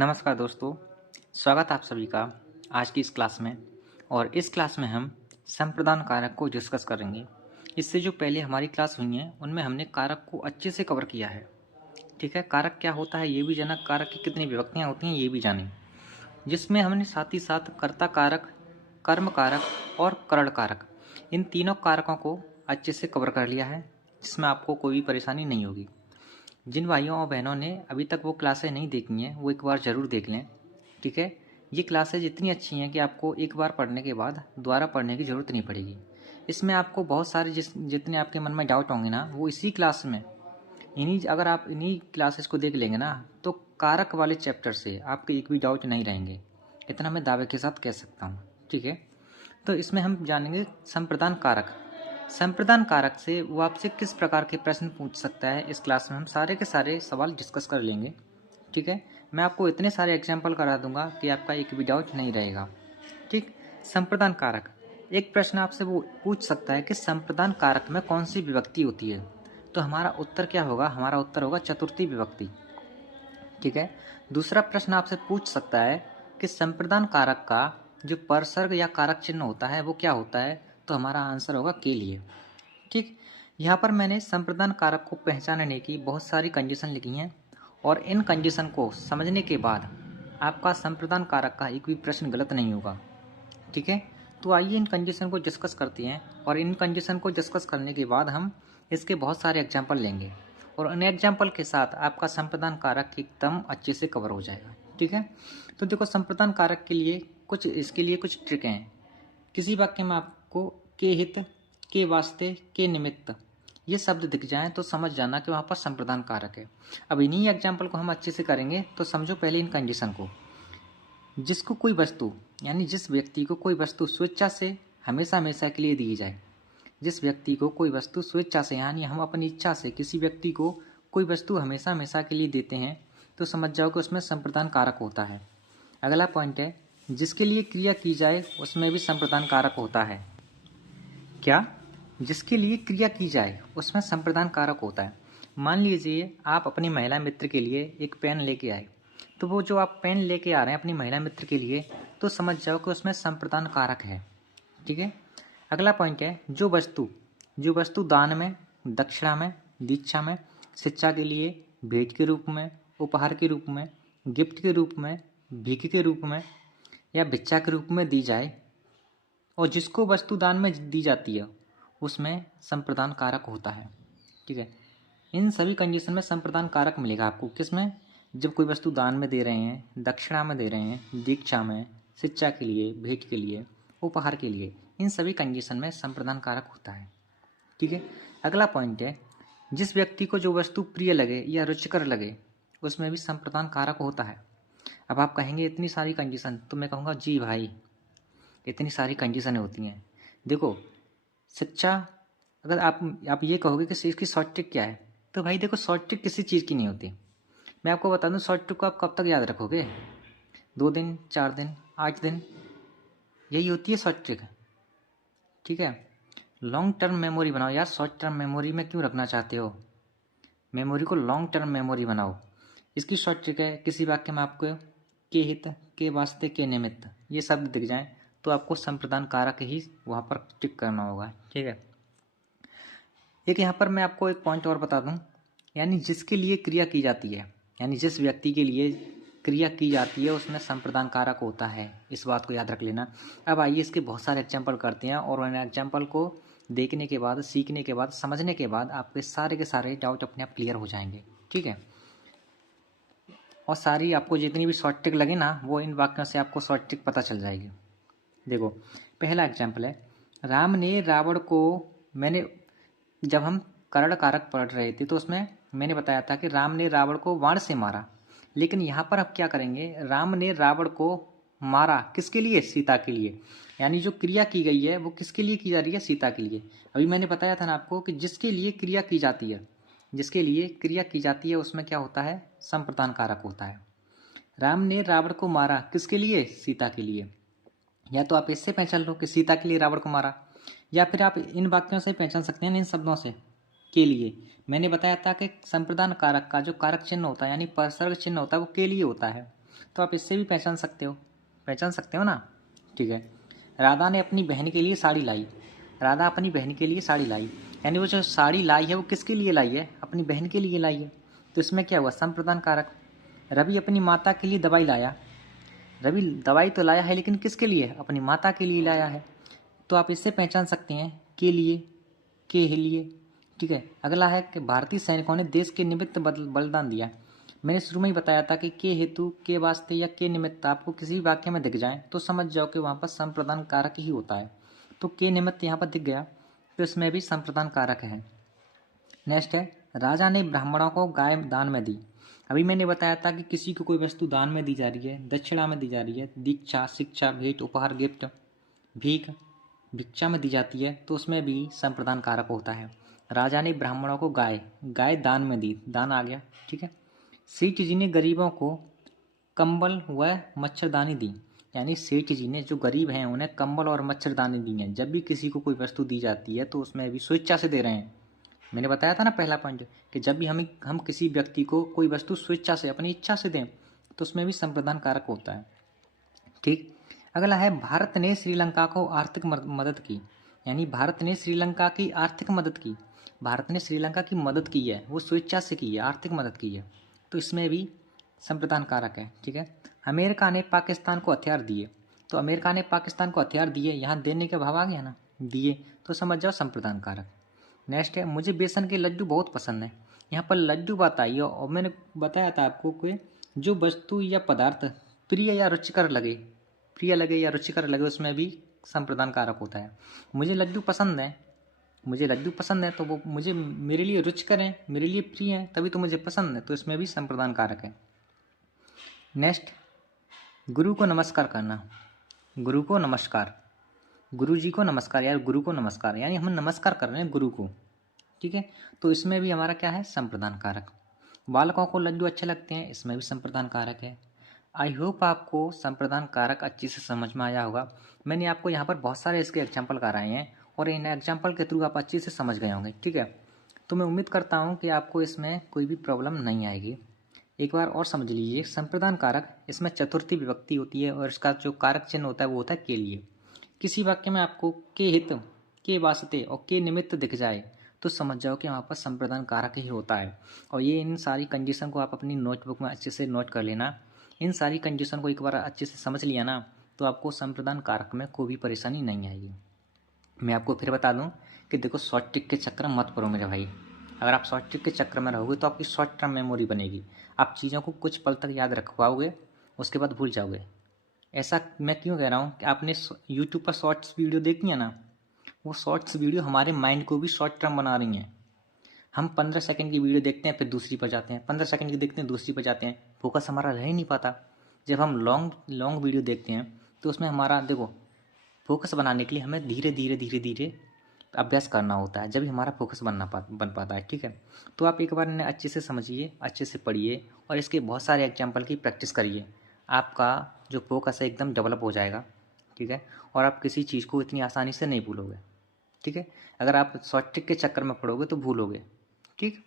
नमस्कार दोस्तों, स्वागत है आप सभी का आज की इस क्लास में। और इस क्लास में हम संप्रदान कारक को डिस्कस करेंगे। इससे जो पहले हमारी क्लास हुई हैं उनमें हमने कारक को अच्छे से कवर किया है। ठीक है, कारक क्या होता है ये भी जाना, कारक की कितनी विभक्तियाँ होती हैं ये भी जानी, जिसमें हमने साथ ही साथ कर्ता कारक, कर्म कारक और करण कारक, इन तीनों कारकों को अच्छे से कवर कर लिया है, जिसमें आपको कोई भी परेशानी नहीं होगी। जिन भाइयों और बहनों ने अभी तक वो क्लासें नहीं देखी हैं वो एक बार ज़रूर देख लें। ठीक है, ये क्लासेज इतनी अच्छी हैं कि आपको एक बार पढ़ने के बाद दोबारा पढ़ने की ज़रूरत नहीं पड़ेगी। इसमें आपको बहुत सारे जितने आपके मन में डाउट होंगे ना वो इसी क्लास में, अगर आप इन्हीं क्लासेस को देख लेंगे ना तो कारक वाले चैप्टर से आपके एक भी डाउट नहीं रहेंगे, इतना मैं दावे के साथ कह सकता हूँ। ठीक है, तो इसमें हम जानेंगे संप्रदान कारक। संप्रदान कारक से वो आपसे किस प्रकार के प्रश्न पूछ सकता है, इस क्लास में हम सारे के सारे सवाल डिस्कस कर लेंगे। ठीक है, मैं आपको इतने सारे एग्जाम्पल करा दूंगा कि आपका एक भी डाउट नहीं रहेगा। ठीक, संप्रदान कारक, एक प्रश्न आपसे वो पूछ सकता है कि संप्रदान कारक में कौन सी विभक्ति होती है, तो हमारा उत्तर क्या होगा? हमारा उत्तर होगा चतुर्थी विभक्ति। ठीक है, दूसरा प्रश्न आपसे पूछ सकता है कि संप्रदान कारक का जो परसर्ग या कारक चिन्ह होता है वो क्या होता है, तो हमारा आंसर होगा के लिए। ठीक, यहाँ पर मैंने संप्रदान कारक को पहचानने की बहुत सारी कंडीशन लिखी हैं और इन कंडीशन को समझने के बाद आपका संप्रदान कारक का एक भी प्रश्न गलत नहीं होगा। ठीक है, तो आइए इन कंडीशन को डिस्कस करते हैं और इन कंडीशन को डिस्कस करने के बाद हम इसके बहुत सारे एग्जाम्पल लेंगे और उन एग्जाम्पल के साथ आपका संप्रदान कारक एकदम अच्छे से कवर हो जाएगा। ठीक है, तो देखो संप्रदान कारक के लिए इसके लिए कुछ ट्रिक हैं। किसी वाक्य में आपको के हित, के वास्ते, के निमित्त ये शब्द दिख जाएं तो समझ जाना कि वहाँ पर संप्रदान कारक है। अब इन्हीं एग्जाम्पल को हम अच्छे से करेंगे, तो समझो पहले इन कंडीशन को। जिसको कोई वस्तु यानी जिस व्यक्ति को कोई वस्तु स्वेच्छा से हमेशा हमेशा के लिए दी जाए, जिस व्यक्ति को कोई वस्तु स्वेच्छा से यानी हम अपनी इच्छा से किसी व्यक्ति को कोई वस्तु हमेशा हमेशा के लिए देते हैं, तो समझ जाओ कि उसमें संप्रदान कारक होता है। अगला पॉइंट है, जिसके लिए क्रिया की जाए उसमें भी संप्रदान कारक होता है। क्या? जिसके लिए क्रिया की जाए उसमें संप्रदान कारक होता है। मान लीजिए आप अपनी महिला मित्र के लिए एक पेन लेके आए, तो वो जो आप पेन लेके आ रहे हैं अपनी महिला मित्र के लिए, तो समझ जाओ कि उसमें संप्रदान कारक है। ठीक है, अगला पॉइंट है, जो वस्तु दान में, दक्षिणा में, दीक्षा में, शिक्षा के लिए, भेंट के रूप में, उपहार के रूप में, गिफ्ट के रूप में, भीख के रूप में या भिक्षा के रूप में दी जाए और जिसको वस्तु दान में दी जाती है उसमें संप्रदान कारक होता है। ठीक है, इन सभी कंडीशन में संप्रदान कारक मिलेगा आपको। किसमें? जब कोई वस्तु दान में दे रहे हैं, दक्षिणा में दे रहे हैं, दीक्षा में, शिक्षा के लिए, भेंट के लिए, उपहार के लिए, इन सभी कंडीशन में संप्रदान कारक होता है। ठीक है, अगला पॉइंट है, जिस व्यक्ति को जो वस्तु प्रिय लगे या रुचिकर लगे उसमें भी संप्रदान कारक होता है। अब आप कहेंगे इतनी सारी कंडीशन, तो मैं कहूँगा जी भाई इतनी सारी कंडीशनें होती हैं। देखो शिक्षा, अगर आप ये कहोगे कि इसकी शॉर्ट ट्रिक क्या है, तो भाई देखो शॉर्ट ट्रिक किसी चीज़ की नहीं होती। मैं आपको बता दूं शॉर्ट ट्रिक को आप कब तक याद रखोगे? 2 दिन, 4 दिन, 8 दिन, यही होती है शॉर्ट ट्रिक। ठीक है, लॉन्ग टर्म मेमोरी बनाओ यार। शॉर्ट टर्म मेमोरी में क्यों रखना चाहते हो? मेमोरी को लॉन्ग टर्म मेमोरी बनाओ। इसकी शॉर्ट ट्रिक है, किसी वाक्य में आपको के हित, के वास्ते, के निमित्त ये शब्द दिख जाएं तो आपको संप्रदान कारक ही वहाँ पर टिक करना होगा। ठीक है, एक यहाँ पर मैं आपको एक पॉइंट और बता दूँ, यानी जिसके लिए क्रिया की जाती है, यानी जिस व्यक्ति के लिए क्रिया की जाती है उसमें संप्रदान कारक होता है। इस बात को याद रख लेना। अब आइए इसके बहुत सारे एग्जाम्पल करते हैं और उन एग्जाम्पल को देखने के बाद, सीखने के बाद, समझने के बाद आपके सारे के सारे डाउट अपने आप क्लियर हो जाएंगे। ठीक है, और सारी आपको जितनी भी शॉर्ट ट्रिक लगे ना वो इन वाक्यों से आपको शॉर्ट ट्रिक पता चल जाएगी। देखो पहला एग्जाम्पल है, राम ने रावण को, जब हम करण कारक पढ़ रहे थे तो उसमें मैंने बताया था कि राम ने रावण को बाण से मारा, लेकिन यहाँ पर अब क्या करेंगे, राम ने रावण को मारा किसके लिए? सीता के लिए। यानी जो क्रिया की गई है वो किसके लिए की जा रही है? सीता के लिए। अभी मैंने बताया था ना आपको कि जिसके लिए क्रिया की जाती है, जिसके लिए क्रिया की जाती है उसमें क्या होता है? संप्रदान कारक होता है। राम ने रावण को मारा किसके लिए? सीता के लिए। या तो आप इससे पहचान लो कि सीता के लिए रावण को मारा, या फिर आप इन वाक्यों से पहचान सकते हैं, इन शब्दों से। के लिए मैंने बताया था कि संप्रदान कारक का जो कारक चिन्ह होता है यानी परसर्ग चिन्ह होता है वो के लिए होता है। तो आप इससे भी पहचान सकते हो ना। ठीक है, राधा ने अपनी बहन के लिए साड़ी लाई। राधा अपनी बहन के लिए साड़ी लाई, यानी वो जो साड़ी लाई है वो किसके लिए लाई है? अपनी बहन के लिए लाई है। तो इसमें क्या हुआ? संप्रदान कारक। रवि अपनी माता के लिए दवाई लाया। रवि दवाई तो लाया है लेकिन किसके लिए? अपनी माता के लिए लाया है। तो आप इससे पहचान सकते हैं के लिए, के लिए। ठीक है, अगला है कि भारतीय सैनिकों ने देश के निमित्त बलिदान दिया। मैंने शुरू में ही बताया था कि के हेतु, के वास्ते या के निमित्त आपको किसी भी वाक्य में दिख जाए तो समझ जाओ कि वहाँ पर संप्रदान कारक ही होता है। तो के निमित्त यहाँ पर दिख गया तो इसमें भी संप्रदान कारक है। नेक्स्ट है, राजा ने ब्राह्मणों को गाय दान में दी। अभी मैंने बताया था कि किसी को कोई वस्तु दान में दी जा रही है, दक्षिणा में दी जा रही है, दीक्षा, शिक्षा, भेंट, उपहार, गिफ्ट, भीख, भिक्षा में दी जाती है, तो उसमें भी संप्रदान कारक होता है। राजा ने ब्राह्मणों को गाय दान में दी, दान आ गया। ठीक है, सेठ जी ने गरीबों को कंबल व मच्छरदानी दी, यानी सेठ जी ने जो गरीब हैं उन्हें कंबल और मच्छरदानी दी हैं। जब भी किसी को कोई वस्तु दी जाती है तो उसमें भी स्वेच्छा से दे रहे हैं। मैंने बताया था ना पहला पॉइंट कि जब भी हम किसी व्यक्ति को कोई वस्तु स्वेच्छा से, अपनी इच्छा से दें तो उसमें भी संप्रदान कारक होता है। ठीक, अगला है, भारत ने श्रीलंका को आर्थिक मदद की, यानी भारत ने श्रीलंका की आर्थिक मदद की। भारत ने श्रीलंका की मदद की है, वो स्वेच्छा से की है, आर्थिक मदद की है, तो इसमें भी संप्रदान कारक है। ठीक है, अमेरिका ने पाकिस्तान को हथियार दिए। तो अमेरिका ने पाकिस्तान को हथियार दिए, यहाँ देने के भाव आ गया ना, दिए, तो समझ जाओ संप्रदान कारक। नेक्स्ट है, मुझे बेसन के लड्डू बहुत पसंद है। यहाँ पर लड्डू बात आई है और मैंने बताया था आपको कि जो वस्तु या पदार्थ प्रिय या रुचिकर लगे, या रुचिकर लगे, उसमें भी संप्रदान कारक होता है। मुझे लड्डू पसंद है तो वो मुझे, मेरे लिए रुचिकर है, मेरे लिए प्रिय है, तभी तो मुझे पसंद है, तो इसमें भी संप्रदान कारक है। नेक्स्ट, गुरु को नमस्कार करना। गुरु को नमस्कार, गुरु जी को नमस्कार या गुरु को नमस्कार, यानी हम नमस्कार कर रहे हैं गुरु को। ठीक है, तो इसमें भी हमारा क्या है? संप्रदान कारक। बालकों को लड्डू अच्छे लगते हैं, इसमें भी संप्रदान कारक है। आई होप आपको संप्रदान कारक अच्छे से समझ में आया होगा। मैंने आपको यहाँ पर बहुत सारे इसके एग्जाम्पल कराए हैं और इन एग्जाम्पल के थ्रू आप अच्छे से समझ गए होंगे। ठीक है, तो मैं उम्मीद करता हूँ कि आपको इसमें कोई भी प्रॉब्लम नहीं आएगी। एक बार और समझ लीजिए, संप्रदान कारक, इसमें चतुर्थी विभक्ति होती है और इसका जो कारक चिन्ह होता है वो होता है के लिए। किसी वाक्य में आपको के हित, के वास्ते और के निमित्त दिख जाए तो समझ जाओ कि वहाँ पर संप्रदान कारक ही होता है। और ये इन सारी कंडीशन को आप अपनी नोटबुक में अच्छे से नोट कर लेना। इन सारी कंडीशन को एक बार अच्छे से समझ लिया ना तो आपको संप्रदान कारक में कोई भी परेशानी नहीं आएगी। मैं आपको फिर बता दूं कि देखो, शॉर्ट ट्रिक के चक्कर में मत पड़ो मेरे भाई। अगर आप शॉर्ट ट्रिक के चक्कर में रहोगे तो आपकी शॉर्ट टर्म मेमोरी बनेगी, आप चीज़ों को कुछ पल तक याद रख पाओगे, उसके बाद भूल जाओगे। ऐसा मैं क्यों कह रहा हूँ कि आपने यूट्यूब पर शॉर्ट्स वीडियो देखी है ना, वो शॉर्ट्स वीडियो हमारे माइंड को भी शॉर्ट टर्म बना रही हैं। हम 15 सेकंड की वीडियो देखते हैं, फिर दूसरी पर जाते हैं, 15 सेकंड की देखते हैं, दूसरी पर जाते हैं, फोकस हमारा रह ही नहीं पाता। जब हम लॉन्ग वीडियो देखते हैं तो उसमें हमारा, देखो, फोकस बनाने के लिए हमें धीरे धीरे अभ्यास करना होता है, जब भी हमारा फोकस बन पाता है। ठीक है, तो आप एक बार इन्हें अच्छे से समझिए, अच्छे से पढ़िए और इसके बहुत सारे एग्जाम्पल की प्रैक्टिस करिए। आपका जो फोकस है एकदम डेवलप हो जाएगा। ठीक है, और आप किसी चीज़ को इतनी आसानी से नहीं भूलोगे। ठीक है, अगर आप शॉर्ट ट्रिक के चक्कर में पड़ोगे तो भूलोगे। ठीक।